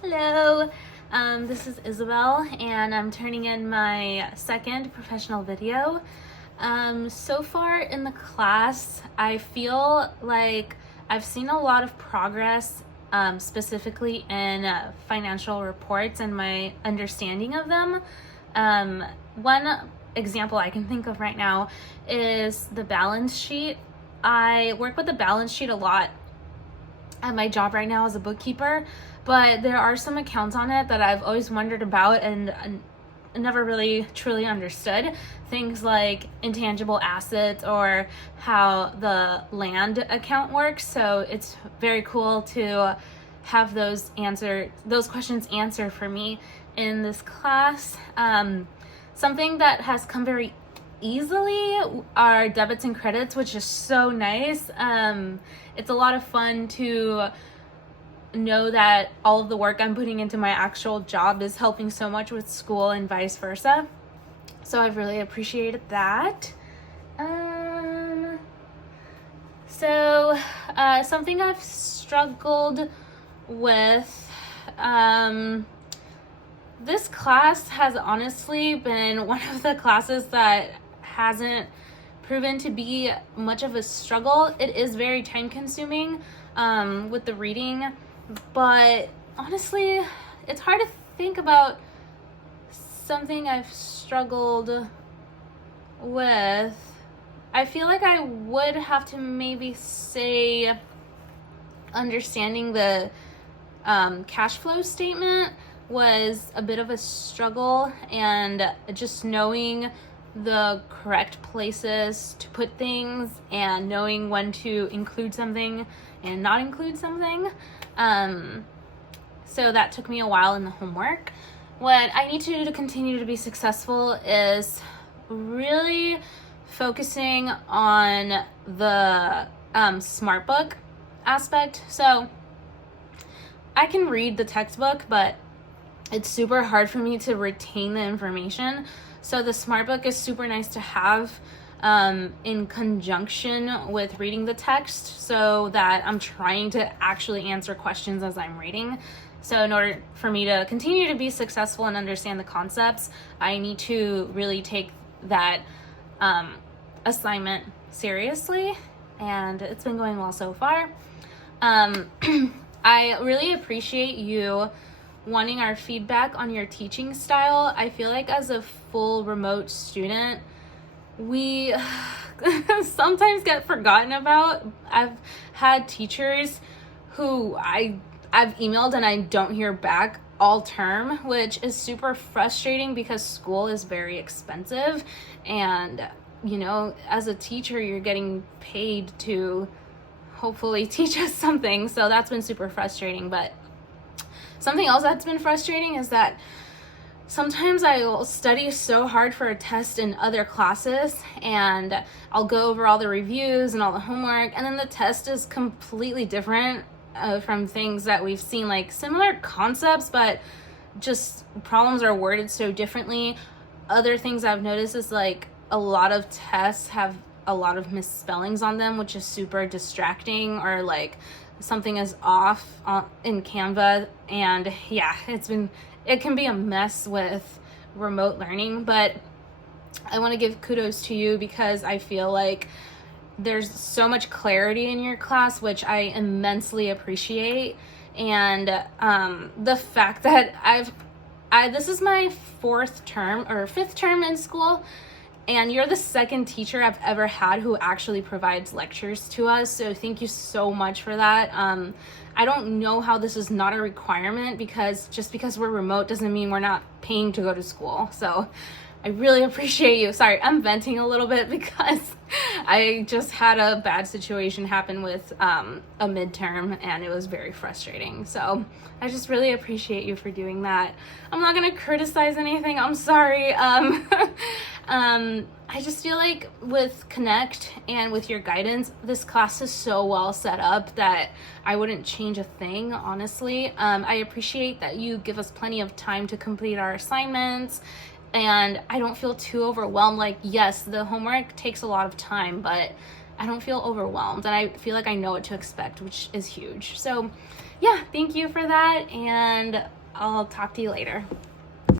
Hello, this is Isabel, and I'm turning in my second professional video. So far in the class, I feel like I've seen a lot of progress, specifically in financial reports and my understanding of them. One example I can think of right now is the balance sheet. I work with the balance sheet a lot at my job right now as a bookkeeper, but there are some accounts on it that I've always wondered about and never really truly understood. Things like intangible assets or how the land account works. So it's very cool to have those questions answered for me in this class. Something that has come very easily are debits and credits, which is so nice. It's a lot of fun to know that all of the work I'm putting into my actual job is helping so much with school and vice versa. So I've really appreciated that. Something I've struggled with, this class has honestly been one of the classes that hasn't proven to be much of a struggle. It is very time consuming with the reading, but honestly, it's hard to think about something I've struggled with. I feel like I would have to maybe say understanding the cash flow statement was a bit of a struggle, and just knowing the correct places to put things and knowing when to include something and not include something. So that took me a while in the homework. What I need to do to continue to be successful is really focusing on the smart book aspect. So I can read the textbook, but it's super hard for me to retain the information. So the smart book is super nice to have in conjunction with reading the text, so that I'm trying to actually answer questions as I'm reading. So in order for me to continue to be successful and understand the concepts, I need to really take that assignment seriously, and it's been going well so far. I really appreciate you wanting our feedback on your teaching style. I feel like as a full remote student, we sometimes get forgotten about. I've had teachers who I've emailed and I don't hear back all term, which is super frustrating because school is very expensive, and as a teacher, you're getting paid to hopefully teach us something. So that's been super frustrating. But something else that's been frustrating is that sometimes I will study so hard for a test in other classes, and I'll go over all the reviews and all the homework, and then the test is completely different from things that we've seen, like similar concepts, but just problems are worded so differently. Other things I've noticed is like a lot of tests have a lot of misspellings on them, which is super distracting, or like something is off in Canva, and yeah, it can be a mess with remote learning. But I want to give kudos to you because I feel like there's so much clarity in your class, which I immensely appreciate. And the fact that this is my fifth term in school, and you're the second teacher I've ever had who actually provides lectures to us. So thank you so much for that. I don't know how this is not a requirement, because just because we're remote doesn't mean we're not paying to go to school. So I really appreciate you. Sorry, I'm venting a little bit because I just had a bad situation happen with a midterm, and it was very frustrating. So I just really appreciate you for doing that. I'm not gonna criticize anything. I'm sorry. I just feel like with Connect and with your guidance, this class is so well set up that I wouldn't change a thing, honestly. I appreciate that you give us plenty of time to complete our assignments, and I don't feel too overwhelmed. Like, yes, the homework takes a lot of time, but I don't feel overwhelmed, and I feel like I know what to expect, which is huge. So yeah, thank you for that, and I'll talk to you later.